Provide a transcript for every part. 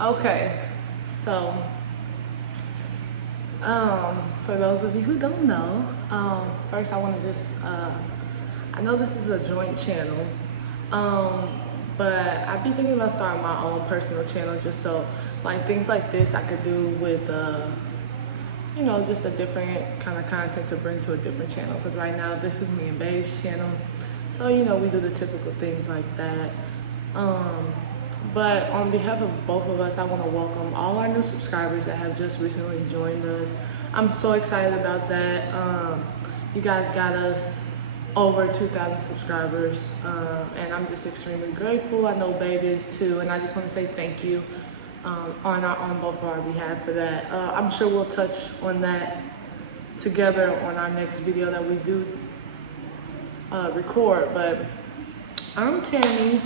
Okay, so for those of you who don't know, first I want to just I know this is a joint channel, um, but I've been thinking about starting my own personal channel just so like things like this I could do with just a different kind of content to bring to a different channel. Because right now this is me and Babe's channel, so we do the typical things like that. Um, but on behalf of both of us, I want to welcome all our new subscribers that have just recently joined us. I'm so excited about that. You guys got us over 2,000 subscribers, and I'm just extremely grateful. I know Babe is too, and I just want to say thank you on both of our behalf for that. I'm sure we'll touch on that together on our next video that we do record. But I'm Tammy,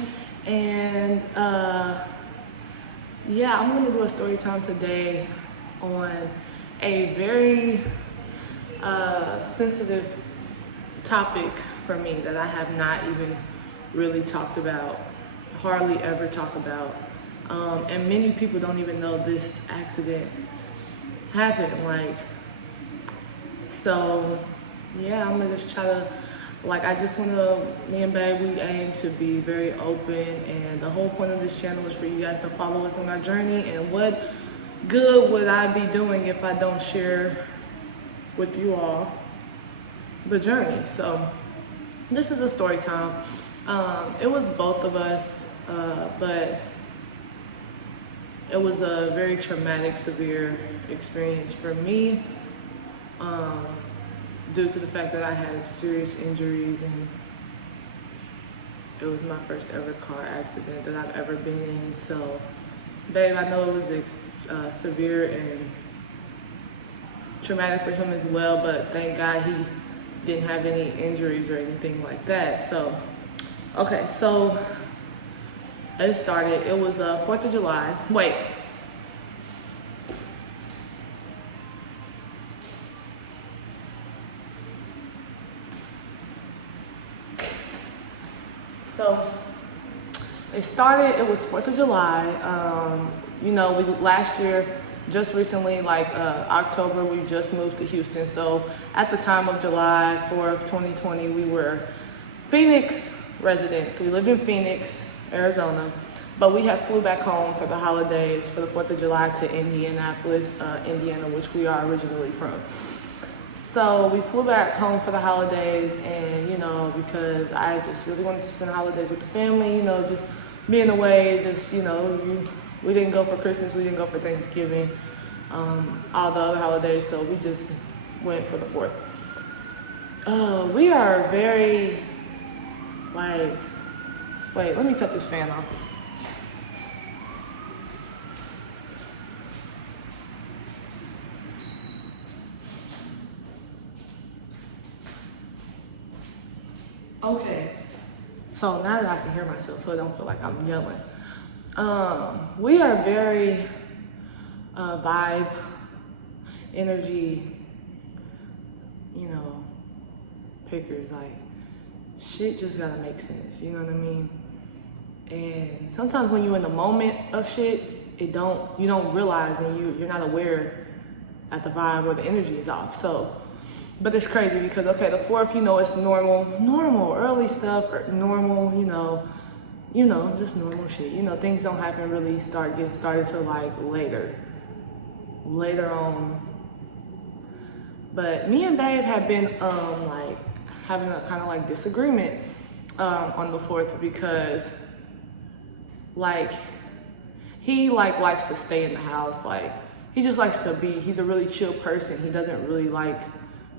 and yeah, I'm gonna do a story time today on a very sensitive topic for me that I have not even really talked about, hardly ever talk about. And many people don't even know this accident happened. So yeah, I'm gonna just try to, I just wanna, me and Babe, we aim to be very open, and the whole point of this channel is for you guys to follow us on our journey. And what good would I be doing if I don't share with you all the journey? So this is a story time. It was both of us, but it was a very traumatic, severe experience for me, due to the fact that I had serious injuries, and it was my first ever car accident that I've ever been in. So, Babe, I know it was severe and traumatic for him as well, but thank God he didn't have any injuries or anything like that. So, okay, so it started. It was 4th of July. Wait. So it started, it was 4th of July. We last year, just recently, October, we just moved to Houston. So at the time of July 4th, 2020, we were Phoenix residents. We lived in Phoenix, Arizona, but we had flew back home for the holidays for the 4th of July to Indianapolis, Indiana, which we are originally from. So we flew back home for the holidays, and because I just really wanted to spend the holidays with the family, just being away, we didn't go for Christmas, we didn't go for Thanksgiving, all the other holidays, so we just went for the 4th. We are very, wait, let me cut this fan off. Okay, so now that I can hear myself, so I don't feel like I'm yelling. We are very vibe, energy, pickers. Like, shit just gotta make sense, you know what I mean? And sometimes when you're in the moment of shit, you don't realize, and you're not aware that the vibe or the energy is off. So, but it's crazy because, okay, the 4th, it's normal, early stuff, or normal, just normal shit. Things don't happen really get started till later on. But me and Babe have been having a kind of disagreement on the 4th, because he likes to stay in the house. He just likes to be, he's a really chill person. He doesn't really like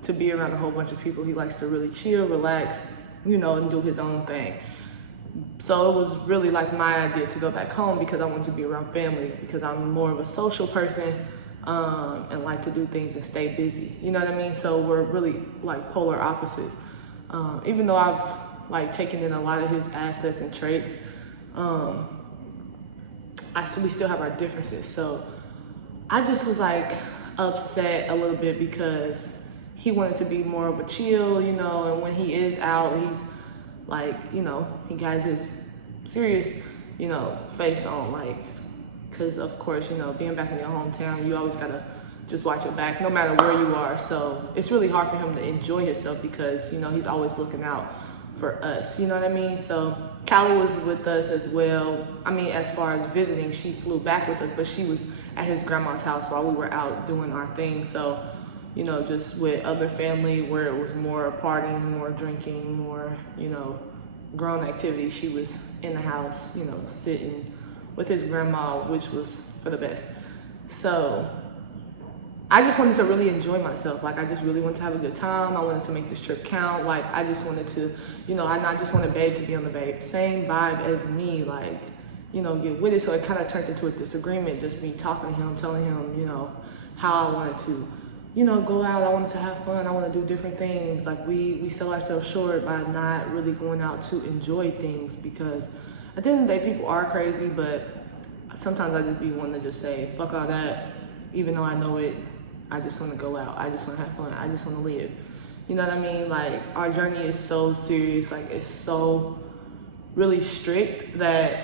to be around a whole bunch of people. He likes to really chill, relax, and do his own thing. So it was really my idea to go back home, because I want to be around family, because I'm more of a social person, and like to do things and stay busy. You know what I mean? So we're really polar opposites. Even though I've taken in a lot of his assets and traits, we still have our differences. So I just was upset a little bit, because he wanted to be more of a chill, and when he is out, he's he got his serious, face on, because of course, you know, being back in your hometown, you always gotta just watch your back no matter where you are. So it's really hard for him to enjoy himself because, you know, he's always looking out for us, you know what I mean? So Callie was with us as well. I mean, as far as visiting, she flew back with us, but she was at his grandma's house while we were out doing our thing. So, you know, just with other family where it was more partying, more drinking, more, you know, grown activity, she was in the house, you know, sitting with his grandma, which was for the best. So I just wanted to really enjoy myself. Like, I just really wanted to have a good time. I wanted to make this trip count. Like, I just wanted to, you know, I not just wanted Babe to be on the Babe. Same vibe as me, like, you know, get with it. So it kind of turned into a disagreement, just me talking to him, telling him, you know, how I wanted to, you know, go out. I wanted to have fun. I want to do different things. Like, we sell ourselves short by not really going out to enjoy things, because at the end of the day, people are crazy, but sometimes I just be wanting to just say, fuck all that, even though I know it. I just want to go out. I just want to have fun. I just want to live. You know what I mean? Like, our journey is so serious. Like, it's so really strict that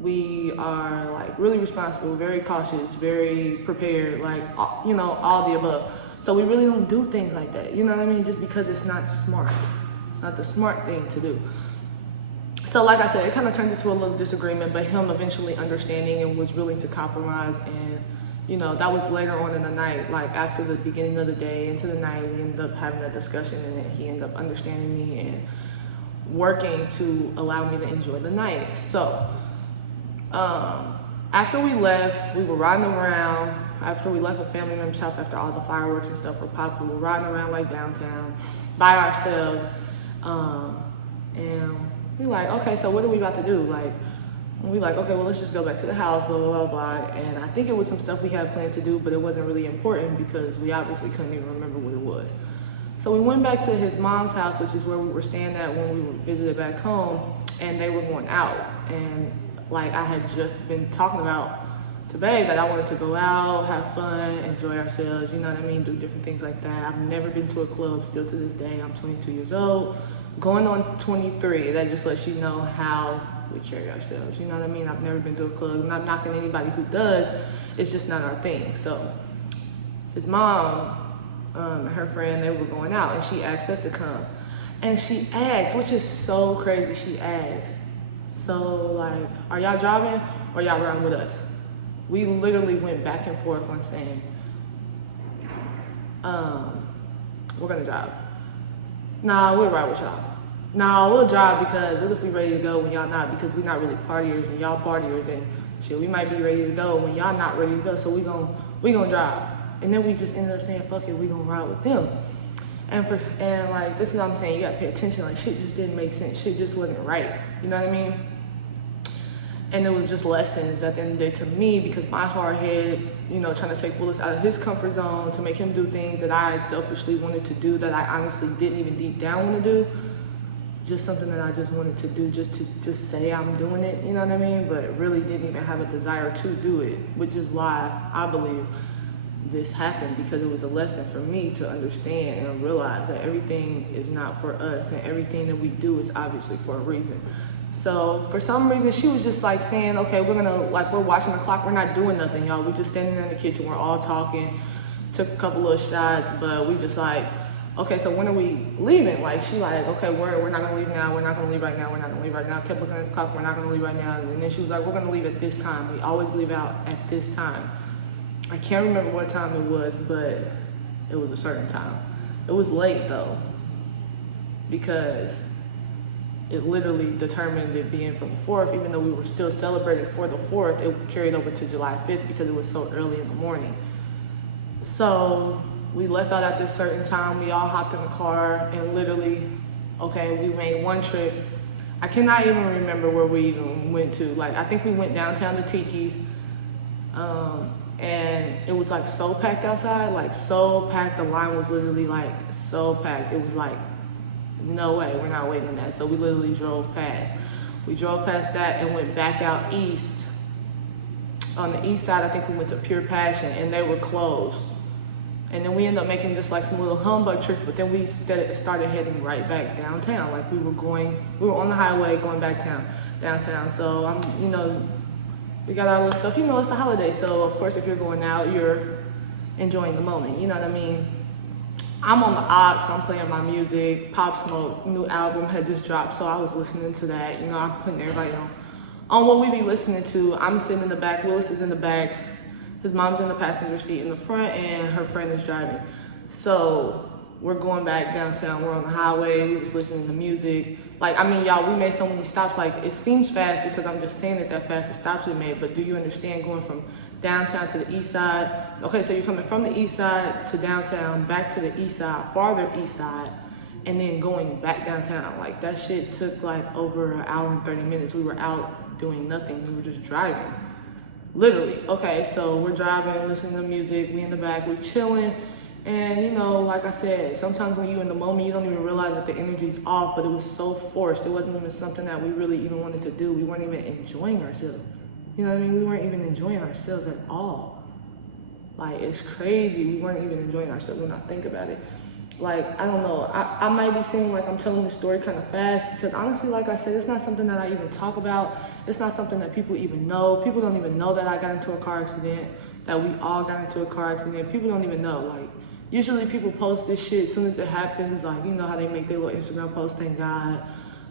we are like really responsible, very cautious, very prepared, like, you know, all the above. So we really don't do things like that. You know what I mean? Just because it's not smart. It's not the smart thing to do. So like I said, it kind of turned into a little disagreement, but him eventually understanding and was willing to compromise. And you know, that was later on in the night, like after the beginning of the day into the night, we ended up having a discussion, and then he ended up understanding me and working to allow me to enjoy the night. So after we left, we were riding around. After we left a family member's house, after all the fireworks and stuff were popped, we were riding around like downtown by ourselves. And we like, okay, so what are we about to do? Like, we like, okay, well, let's just go back to the house, blah, blah, blah, blah. And I think it was some stuff we had planned to do, but it wasn't really important because we obviously couldn't even remember what it was. So we went back to his mom's house, which is where we were staying at when we visited back home, and they were going out. And like, I had just been talking about to Babe that I wanted to go out, have fun, enjoy ourselves, you know what I mean, do different things like that. I've never been to a club still to this day. I'm 22 years old, going on 23. That just lets you know how we carry ourselves, you know what I mean? I've never been to a club. I'm not knocking anybody who does. It's just not our thing. So his mom, her friend, they were going out, and she asked us to come. And she asked, which is so crazy, she asked, so like, are y'all driving or y'all riding with us? We literally went back and forth on saying, we're gonna drive. Nah, we'll ride with y'all. Nah, we'll drive because what if we ready to go when y'all not? Because we're not really partiers and y'all partiers, and shit, we might be ready to go when y'all not ready to go. So we gonna drive. And then we just ended up saying, fuck it, we gonna ride with them. And like, this is what I'm saying, you gotta pay attention. Like, shit just didn't make sense. Shit just wasn't right. You know what I mean? And it was just lessons at the end of the day to me, because my hard head, you know, trying to take Willis out of his comfort zone to make him do things that I selfishly wanted to do that I honestly didn't even deep down want to do. Just something that I just wanted to do just to just say I'm doing it, you know what I mean? But really didn't even have a desire to do it, which is why I believe this happened, because it was a lesson for me to understand and realize that everything is not for us, and everything that we do is obviously for a reason. So for some reason, she was just like saying, okay, we're watching the clock, we're not doing nothing, y'all. We're just standing there in the kitchen, we're all talking, took a couple of shots, but we just like, okay, so when are we leaving? Like, she like, okay, we're not gonna leave now, we're not gonna leave right now, we're not gonna leave right now. Kept looking at the clock, we're not gonna leave right now. And then she was like, we're gonna leave at this time. We always leave out at this time. I can't remember what time it was, but it was a certain time. It was late though, because it literally determined it being from the 4th, even though we were still celebrating for the 4th, it carried over to July 5th because it was so early in the morning. So we left out at this certain time. We all hopped in the car and literally, okay, we made one trip. I cannot even remember where we even went to. Like, I think we went downtown to Tiki's, and it was like so packed outside, like so packed. The line was literally like so packed. It was like, no way, we're not waiting on that. So we literally drove past. We drove past that and went back out east. On the east side, I think we went to Pure Passion, and they were closed. And then we ended up making just like some little humbug trip, but then we started heading right back downtown. Like, we were on the highway going back downtown. So I'm, you know, We got our little stuff. You know, it's the holiday, so of course if you're going out, you're enjoying the moment. You know what I mean? I'm on the aux, I'm playing my music. Pop Smoke, new album had just dropped, so I was listening to that. You know, I'm putting everybody on what we be listening to. I'm sitting in the back, Willis is in the back, his mom's in the passenger seat in the front, and her friend is driving. So we're going back downtown, we're on the highway, we're just listening to music. Like, I mean, y'all, we made so many stops. Like, it seems fast because I'm just saying it that fast, the stops we made, but do you understand going from downtown to the east side? Okay, so you're coming from the east side to downtown, back to the east side, farther east side, and then going back downtown. Like, that shit took like over an hour and 30 minutes. We were out doing nothing, we were just driving. Literally. Okay, so we're driving, listening to music, we in the back, we chilling. And you know, like I said, sometimes when you're in the moment, you don't even realize that the energy's off, but it was so forced. It wasn't even something that we really even wanted to do. We weren't even enjoying ourselves. You know what I mean? We weren't even enjoying ourselves at all. Like, it's crazy. We weren't even enjoying ourselves when I think about it. Like, I don't know. I might be seeming like I'm telling the story kind of fast because honestly, like I said, it's not something that I even talk about. It's not something that people even know. People don't even know that I got into a car accident, that we all got into a car accident. People don't even know. Like, usually people post this shit as soon as it happens. Like, you know how they make their little Instagram post, thank God,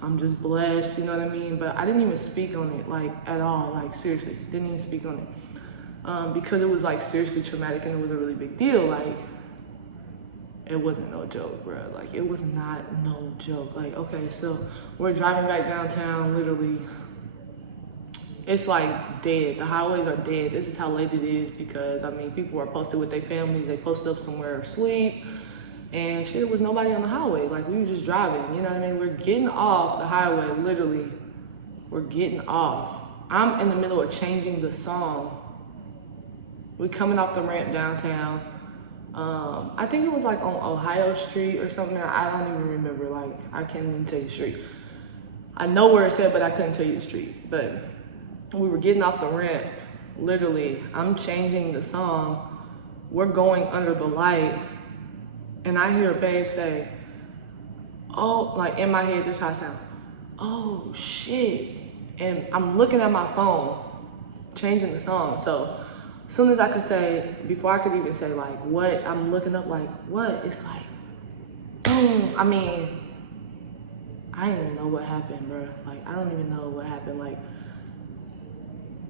I'm just blessed, you know what I mean? But I didn't even speak on it, like, at all. Like, seriously, didn't even speak on it. Because it was, like, seriously traumatic and it was a really big deal. Like, it wasn't no joke, bro. Like, it was not no joke. Like, okay, so we're driving back downtown, literally. It's like dead. The highways are dead. This is how late it is because, I mean, people are posted with their families. They posted up somewhere asleep. And shit, there was nobody on the highway. Like, we were just driving, you know what I mean? We're getting off the highway, literally. We're getting off. I'm in the middle of changing the song. We're coming off the ramp downtown. I think it was like on Ohio Street or something. I don't even remember. Like, I can't even tell you the street. I know where it said, but I couldn't tell you the street. But we were getting off the ramp. Literally, I'm changing the song. We're going under the light. And I hear Babe say, oh, like in my head, this is how it sounds. Oh, shit. And I'm looking at my phone, changing the song. So as soon as I could say, before I could even say like what, I'm looking up like what, it's like, boom. I mean, I didn't even know what happened, bro. Like, I don't even know what happened. Like,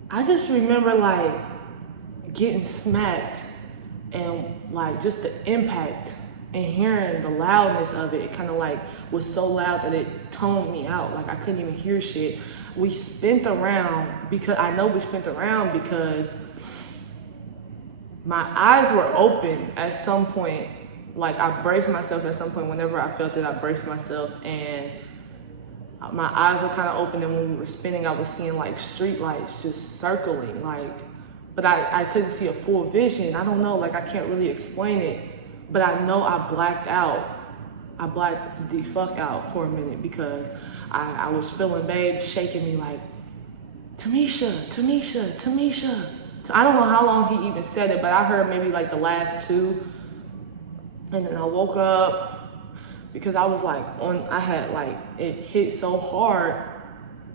I just remember like getting smacked and like just the impact and hearing the loudness of it. It kind of like was so loud that it toned me out. Like, I couldn't even hear shit. We spent around because I know we spent around because my eyes were open at some point. Like, I braced myself at some point. Whenever I felt it, I braced myself and my eyes were kind of open. And when we were spinning, I was seeing like street lights just circling, like, but I couldn't see a full vision. I don't know, like, I can't really explain it, but I know I blacked out. I blacked the fuck out for a minute because I was feeling Babe shaking me like, Tamisha, Tamisha, Tamisha. I don't know how long he even said it, but I heard maybe like the last two. And then I woke up because I was like I had like, it hit so hard.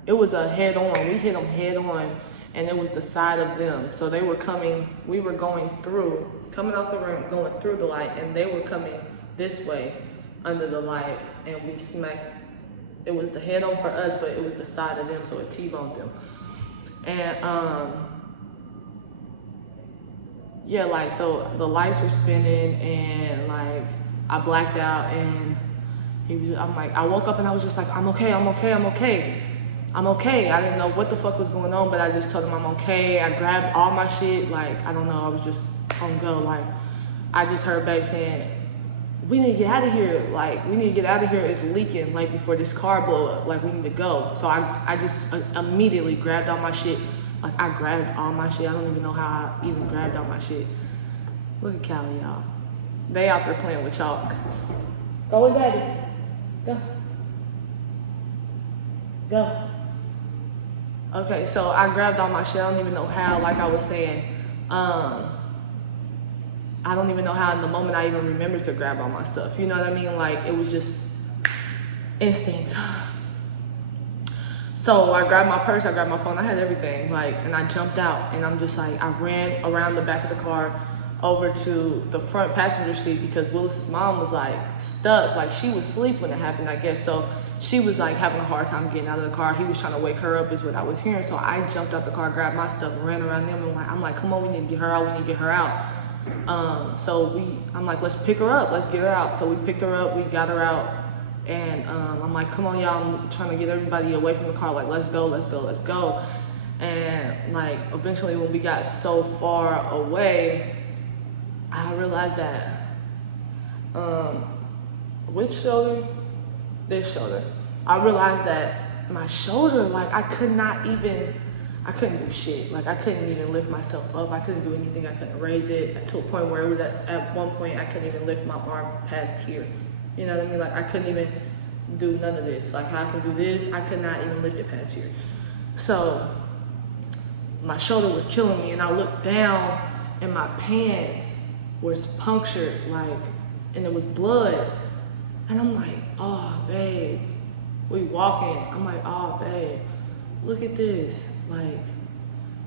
It was a head on, we hit them head on and it was the side of them. So they were coming, we were going through, coming off the ramp, going through the light, and they were coming this way under the light, and we smacked. It was the head on for us, but it was the side of them, so it T-boned them. And yeah, like, so the lights were spinning and like I blacked out, and I'm like, I woke up and I was just like, I'm okay, I'm okay, I'm okay. I'm okay. I didn't know what the fuck was going on, but I just told him I'm okay. I grabbed all my shit, like, I don't know, I was just on go. Like, I just heard Babe saying, we need to get out of here. Like, we need to get out of here. It's leaking, like, before this car blow up. Like, we need to go. So I just immediately grabbed all my shit. Like, I grabbed all my shit. I don't even know how I even grabbed all my shit. Look at Callie, y'all. They out there playing with chalk. Go with Daddy. Go. Go. Okay, so I grabbed all my shit. I don't even know how, like I was saying. I don't even know how in the moment I even remembered to grab all my stuff. You know what I mean? Like, it was just instinct. So I grabbed my purse, I grabbed my phone, I had everything, like, and I jumped out, and I'm just like, I ran around the back of the car over to the front passenger seat because Willis's mom was like stuck, like she was asleep when it happened, I guess. So she was like having a hard time getting out of the car. He was trying to wake her up is what I was hearing. So I jumped out the car, grabbed my stuff, and ran around them, and I'm like, come on, we need to get her out, we need to get her out. I'm like, let's pick her up, let's get her out. So we picked her up, we got her out, and I'm like, come on, y'all, I'm trying to get everybody away from the car, like, let's go, let's go, let's go. And like, eventually when we got so far away, I realized that, which shoulder? This shoulder. I realized that my shoulder, like, I couldn't do shit. Like, I couldn't even lift myself up. I couldn't do anything. I couldn't raise it to a point where it was at one point, I couldn't even lift my arm past here. You know what I mean? Like, I couldn't even do none of this. Like, how I can do this, I could not even lift it past here. So my shoulder was killing me, and I looked down and my pants was punctured, like, and it was blood. And I'm like, oh, babe, we walking. I'm like, oh, babe, look at this. Like,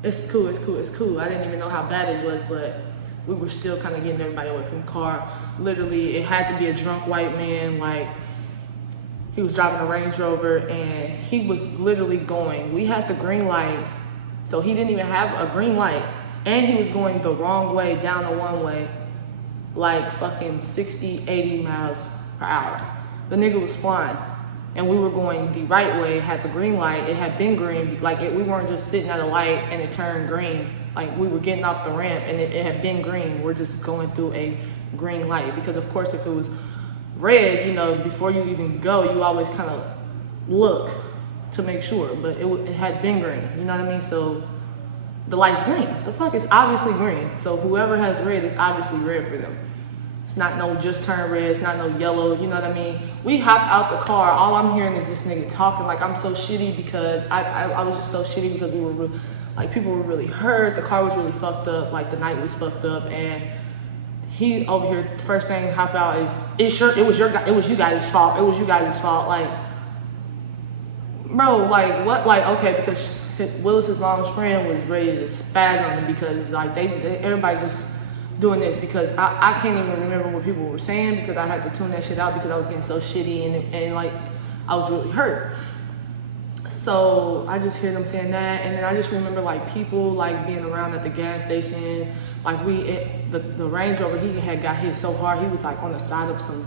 it's cool, it's cool, it's cool. I didn't even know how bad it was, but we were still kind of getting everybody away from the car. Literally, it had to be a drunk white man. Like, he was driving a Range Rover, and he was literally going. We had the green light, so he didn't even have a green light. And he was going the wrong way down the one way, like fucking 60, 80 miles per hour. The nigga was flying, and we were going the right way, had the green light. It had been green, like we weren't just sitting at a light and it turned green. Like, we were getting off the ramp and it had been green. We're just going through a green light, because of course if it was red, you know, before you even go, you always kind of look to make sure, but it had been green, you know what I mean? So the light's green. The fuck, it's obviously green. So whoever has red, it's obviously red for them. It's not no just turn red, it's not no yellow, you know what I mean? We hop out the car, all I'm hearing is this nigga talking. Like, I'm so shitty because I was just so shitty because we were like, people were really hurt, the car was really fucked up, like the night was fucked up, and he over here, first thing hop out is, it was you guys' fault, it was you guys' fault. Like, bro, like, what? Like, okay, because Willis's mom's friend was ready to spaz on him because, like, everybody's just doing this, because I can't even remember what people were saying because I had to tune that shit out because I was getting so shitty, and like, I was really hurt. So I just hear them saying that, and then I just remember like people like being around at the gas station. Like, the Range Rover, he had got hit so hard, he was like on the side of some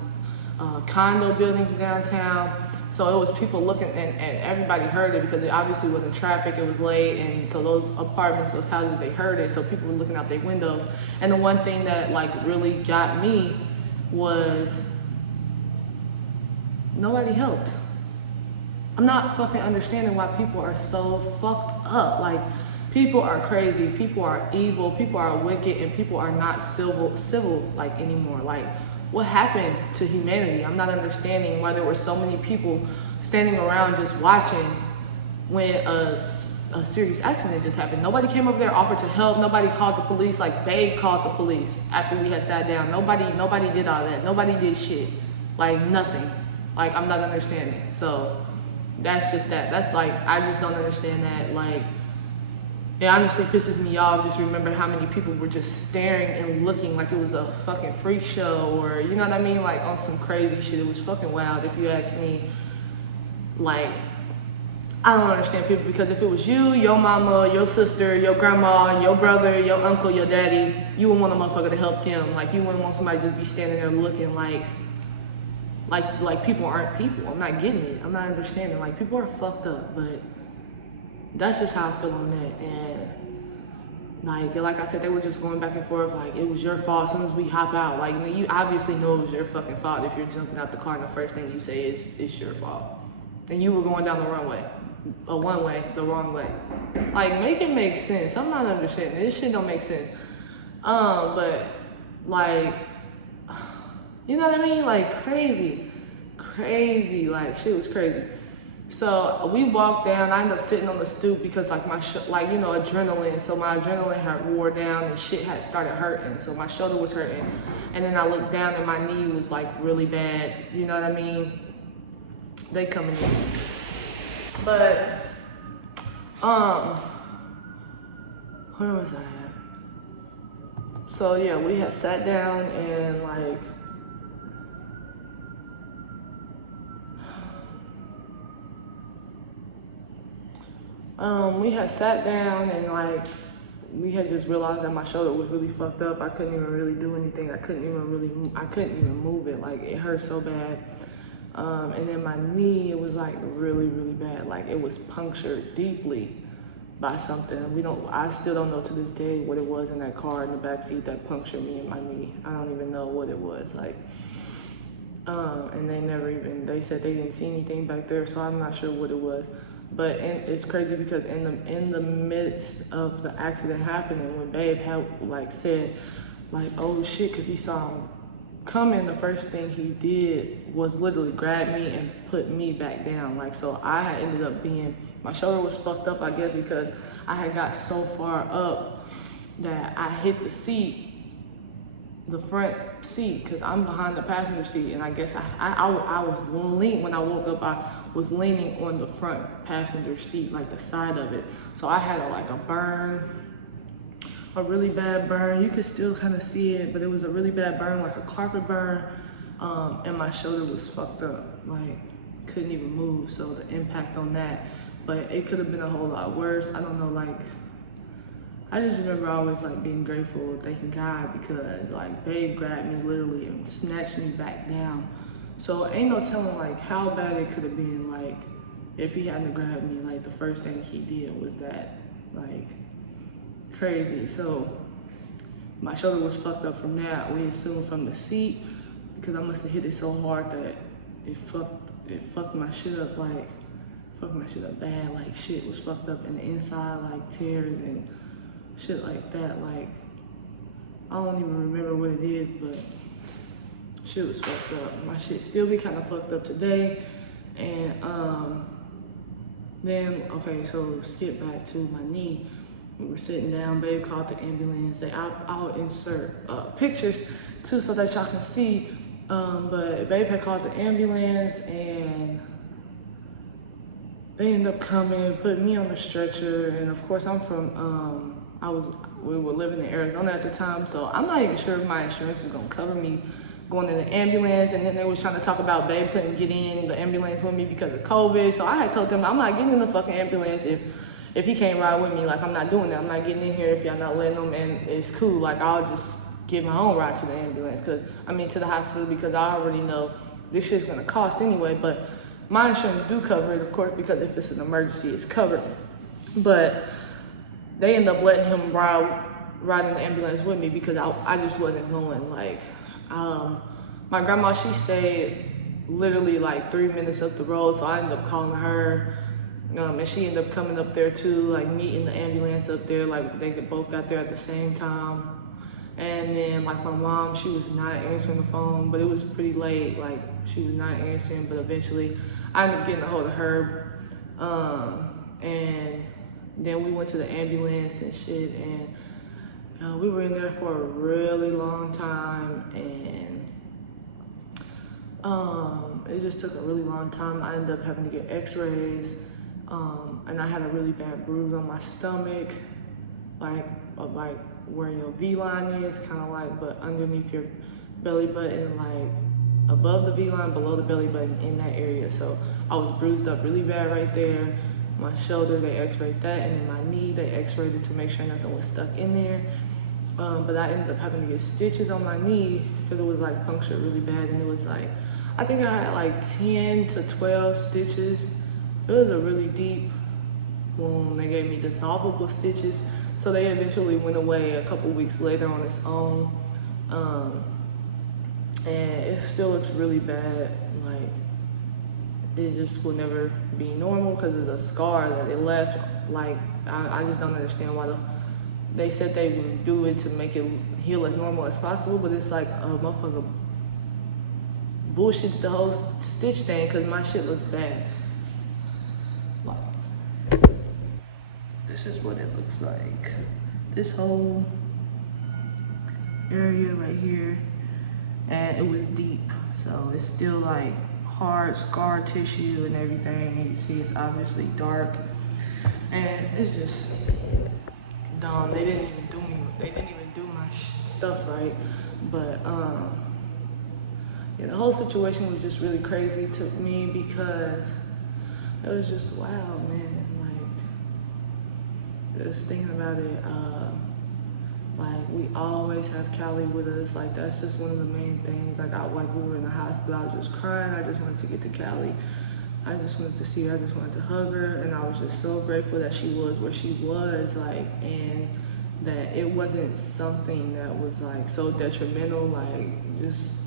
condo buildings downtown. So it was people looking, and everybody heard it because it obviously wasn't traffic, it was late, and so those apartments, those houses, they heard it, so people were looking out their windows. And the one thing that like really got me was nobody helped. I'm not fucking understanding why people are so fucked up. Like, people are crazy, people are evil, people are wicked, and people are not civil like anymore. Like, what happened to humanity? I'm not understanding why there were so many people standing around just watching when a serious accident just happened. Nobody came over there, offered to help. Nobody called the police. Like, they called the police after we had sat down. Nobody did all that. Nobody did shit. Like, nothing. Like, I'm not understanding. So that's just that. That's like, I just don't understand that. Like, it honestly pisses me off. Just remember how many people were just staring and looking like it was a fucking freak show, or, you know what I mean? Like, on some crazy shit. It was fucking wild, if you ask me. Like, I don't understand people, because if it was you, your mama, your sister, your grandma, your brother, your uncle, your daddy, you would want a motherfucker to help them. Like, you wouldn't want somebody to just be standing there looking like people aren't people. I'm not getting it. I'm not understanding. Like, people are fucked up, but that's just how I feel on that. And like I said, they were just going back and forth like it was your fault as soon as we hop out. Like, you obviously know it was your fucking fault if you're jumping out the car and the first thing you say is it's your fault. And you were going down the runway, one way, the wrong way. Like, make it make sense. I'm not understanding. This shit don't make sense. But like, you know what I mean? Like, crazy, like, shit was crazy. So we walked down. I ended up sitting on the stoop because like my adrenaline. So my adrenaline had wore down and shit had started hurting. So my shoulder was hurting, and then I looked down and my knee was like really bad. You know what I mean? They coming in, but Um, where was I at? So yeah, we had sat down and like, we had sat down and like, we had just realized that my shoulder was really fucked up. I couldn't even really do anything. I couldn't even move it. Like it hurt so bad. And then my knee, it was like really, really bad. Like it was punctured deeply by something. I still don't know to this day what it was in that car in the backseat that punctured me in my knee. I don't even know what it was. Like, and they said they didn't see anything back there, so I'm not sure what it was. But it's crazy because in the midst of the accident happening, when Babe had like said, like, oh shit, because he saw him coming, the first thing he did was literally grab me and put me back down. Like, so I had ended up my shoulder was fucked up, I guess, because I had got so far up that I hit the seat, the front seat, because I'm behind the passenger seat, and I guess I was leaning, when I woke up, I was leaning on the front passenger seat, like the side of it. So I had a burn, a really bad burn. You could still kind of see it, but it was a really bad burn, like a carpet burn, and my shoulder was fucked up, like couldn't even move, so the impact on that. But it could have been a whole lot worse. I don't know, like, I just remember always like being grateful, thanking God, because like Babe grabbed me literally and snatched me back down. So ain't no telling like how bad it could have been, like if he hadn't grabbed me. Like the first thing he did was that, like crazy. So my shoulder was fucked up from that. We assumed from the seat, because I must have hit it so hard that it fucked my shit up, like fucked my shit up bad. Like shit was fucked up in the inside, like tears and shit like that. Like I don't even remember what it is, but shit was fucked up. My shit still be kind of fucked up today. And then okay, so skip back to my knee. We were sitting down, Babe called the ambulance. I'll insert pictures too so that y'all can see. But Babe had called the ambulance and they ended up coming, putting me on the stretcher. And of course I'm from, we were living in Arizona at the time, so I'm not even sure if my insurance is gonna cover me going in the ambulance. And then they was trying to talk about Babe couldn't get in the ambulance with me because of COVID. So I had told them I'm not getting in the fucking ambulance if he can't ride with me. Like I'm not doing that. I'm not getting in here if y'all not letting him, and it's cool. Like I'll just get my own ride to the ambulance, to the hospital, because I already know this shit's gonna cost anyway. But my insurance do cover it, of course, because if it's an emergency, it's covered. But they end up letting him ride in the ambulance with me because I just wasn't going. Like, my grandma, she stayed literally like 3 minutes up the road, so I ended up calling her, and she ended up coming up there too, like meeting the ambulance up there. Like they both got there at the same time. And then like my mom, she was not answering the phone, but it was pretty late. Like she was not answering, but eventually I ended up getting a hold of her. And then we went to the ambulance and shit, and we were in there for a really long time, and it just took a really long time. I ended up having to get x-rays, and I had a really bad bruise on my stomach, like where your V-line is, kind of like, but underneath your belly button, like above the V-line, below the belly button, in that area. So I was bruised up really bad right there. My shoulder, they x-rayed that, and then my knee, they x-rayed it to make sure nothing was stuck in there. But I ended up having to get stitches on my knee because it was like punctured really bad, and it was like, I think I had like 10 to 12 stitches. It was a really deep wound. They gave me dissolvable stitches, so they eventually went away a couple weeks later on its own. And it still looks really bad. Like it just will never be normal because of the scar that it left. Like I just don't understand why they said they would do it to make it heal as normal as possible, but it's like a motherfucker bullshit the whole stitch thing, because my shit looks bad. Like, this is what it looks like. This whole area right here, and it was deep, so it's still like hard scar tissue and everything. You see it's obviously dark. And it's just dumb. They didn't even do my stuff right. But yeah, the whole situation was just really crazy to me because it was just wow, man. Like just thinking about it, like we always have Callie with us. Like that's just one of the main things. Like we were in the hospital, I was just crying. I just wanted to get to Callie. I just wanted to see her. I just wanted to hug her, and I was just so grateful that she was where she was. Like, and that it wasn't something that was like so detrimental. Like just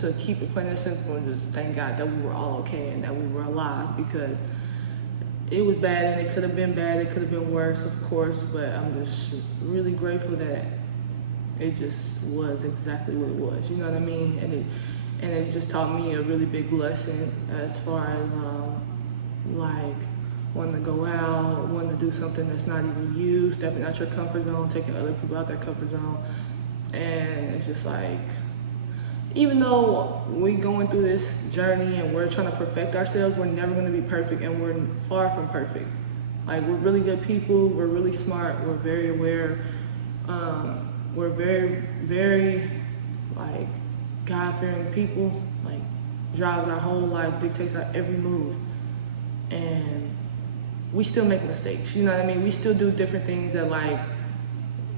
to keep it plain and simple, and just thank God that we were all okay and that we were alive, because it was bad and it could have been bad. It could have been worse, of course, but I'm just really grateful that it just was exactly what it was. You know what I mean? And it just taught me a really big lesson as far as like wanting to go out, wanting to do something that's not even you, stepping out your comfort zone, taking other people out their comfort zone. And it's just like, even though we're going through this journey and we're trying to perfect ourselves, we're never going to be perfect, and we're far from perfect. Like, we're really good people, we're really smart, we're very aware, we're very, very, like, God-fearing people. Like, drives our whole life, dictates our every move. And we still make mistakes, you know what I mean? We still do different things that, like,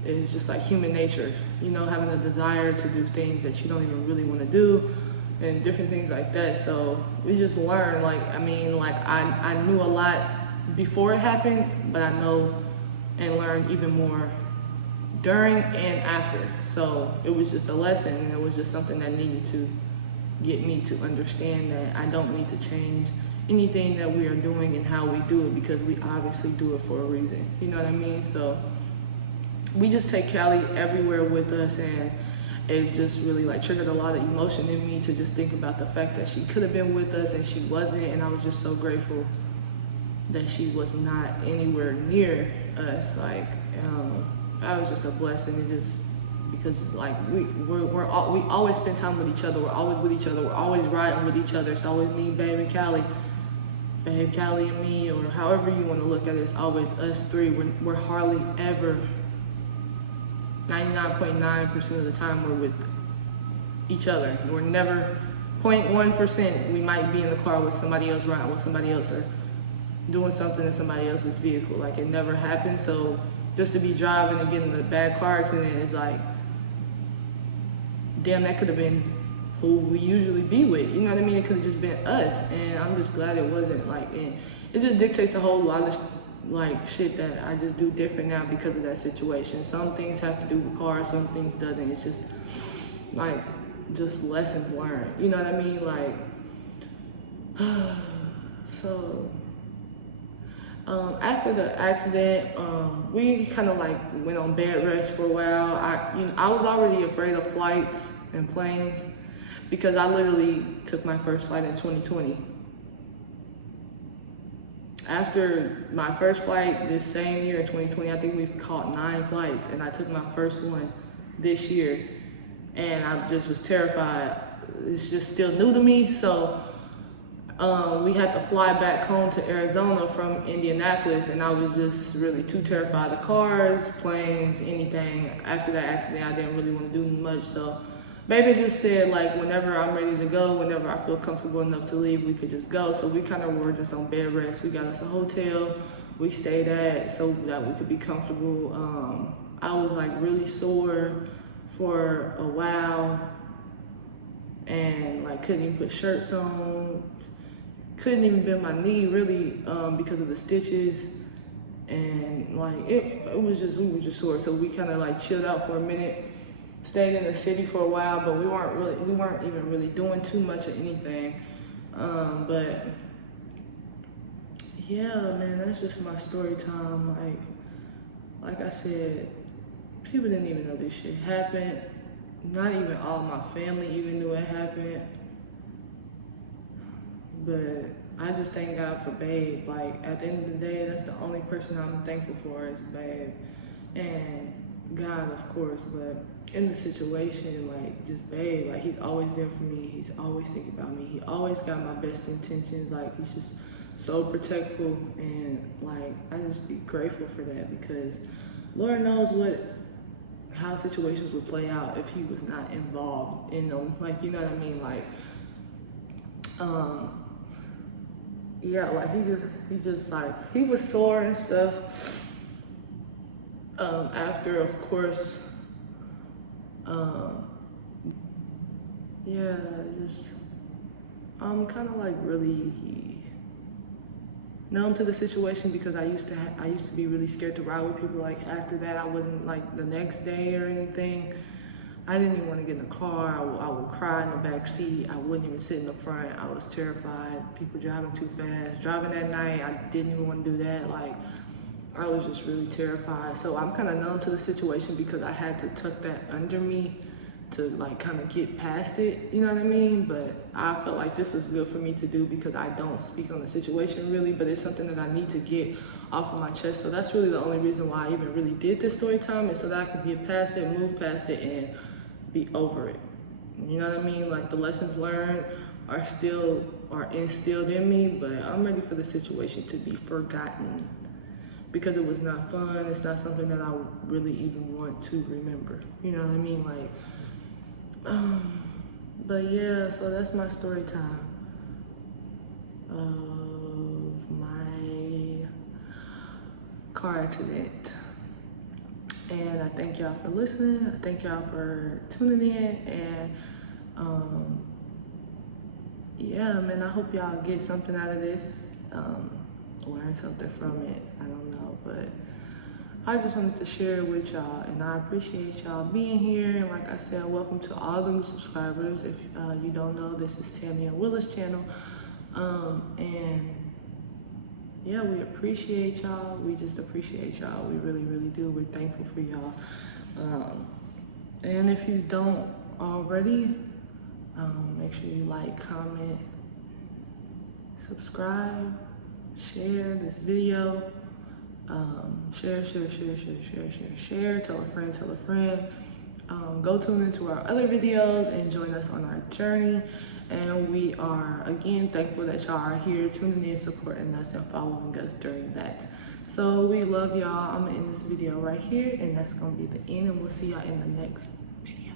is just like human nature, you know, having a desire to do things that you don't even really want to do and different things like that. So we just learn. Like, I mean, like I knew a lot before it happened, but I know and learned even more during and after. So it was just a lesson, and it was just something that needed to get me to understand that I don't need to change anything that we are doing and how we do it, because we obviously do it for a reason, you know what I mean? So we just take Callie everywhere with us, and it just really like triggered a lot of emotion in me to just think about the fact that she could have been with us and she wasn't, and I was just so grateful that she was not anywhere near us. Like, that was just a blessing. It just, because like we always spend time with each other. We're always with each other. We're always riding with each other. It's always me, babe, and Callie. Babe, Callie, and me, or however you want to look at it. It's always us three. We're hardly ever, 99.9% of the time, we're with each other. We're never 0.1%. We might be in the car with somebody else, riding with somebody else, or doing something in somebody else's vehicle. Like, it never happened. So just to be driving and getting in a bad car accident is like, damn, that could have been who we usually be with. You know what I mean? It could have just been us. And I'm just glad it wasn't. Like, and it just dictates a whole lot of like shit that I just do different now because of that situation. Some things have to do with cars, some things doesn't. It's just like, just lessons learned. You know what I mean? Like, so after the accident, we kind of like went on bed rest for a while. I was already afraid of flights and planes because I literally took my first flight in 2020. After my first flight this same year in 2020, I think we've caught 9 flights, and I took my first one this year, and I just was terrified. It's just still new to me, so we had to fly back home to Arizona from Indianapolis, and I was just really too terrified of cars, planes, anything. After that accident, I didn't really want to do much, so baby just said, like, whenever I'm ready to go, whenever I feel comfortable enough to leave, we could just go. So we kind of were just on bed rest. We got us a hotel we stayed at so that we could be comfortable. I was like really sore for a while, and like couldn't even put shirts on, couldn't even bend my knee really because of the stitches. And like it was just, we were just sore. So we kind of like chilled out for a minute. Stayed in the city for a while, but we weren't even really doing too much of anything. But yeah, man, that's just my story time. Like I said, people didn't even know this shit happened. Not even all my family even knew it happened. But I just thank God for Babe. Like, at the end of the day, that's the only person I'm thankful for is Babe. And God, of course, but in the situation, like, just Babe, like, he's always there for me. He's always thinking about me. He always got my best intentions. Like, he's just so protectful, and like I just be grateful for that, because Lord knows how situations would play out if he was not involved in them. Like, you know what I mean? Like, yeah, like he just like, he was sore and stuff. After, of course, yeah, just, I'm kind of like really numb to the situation, because I used to be really scared to ride with people. Like, after that, I wasn't, like, the next day or anything, I didn't even want to get in the car. I would cry in the back seat. I wouldn't even sit in the front. I was terrified. People driving too fast. Driving at night, I didn't even want to do that. Like, I was just really terrified. So I'm kind of numb to the situation, because I had to tuck that under me to like kind of get past it, you know what I mean? But I felt like this was good for me to do, because I don't speak on the situation really, but it's something that I need to get off of my chest. So that's really the only reason why I even really did this story time, is so that I can get past it, move past it, and be over it. You know what I mean? Like, the lessons learned are instilled in me, but I'm ready for the situation to be forgotten, because it was not fun. It's not something that I really even want to remember. You know what I mean? Like, but yeah, so that's my story time of my car accident. And I thank y'all for listening. I thank y'all for tuning in. And yeah, man, I hope y'all get something out of this, learn something from it. I don't know, but I just wanted to share it with y'all, and I appreciate y'all being here. And like I said, welcome to all the new subscribers. If you don't know, this is Tammy&Willis channel. And yeah, we appreciate y'all. We just appreciate y'all. We really, really do. We're thankful for y'all. And if you don't already, make sure you like, comment, subscribe, share this video. Share, tell a friend. Go tune into our other videos and join us on our journey. And we are, again, thankful that y'all are here tuning in, supporting us, and following us during that. So we love y'all. I'm gonna end this video right here, and that's gonna be the end, and we'll see y'all in the next video.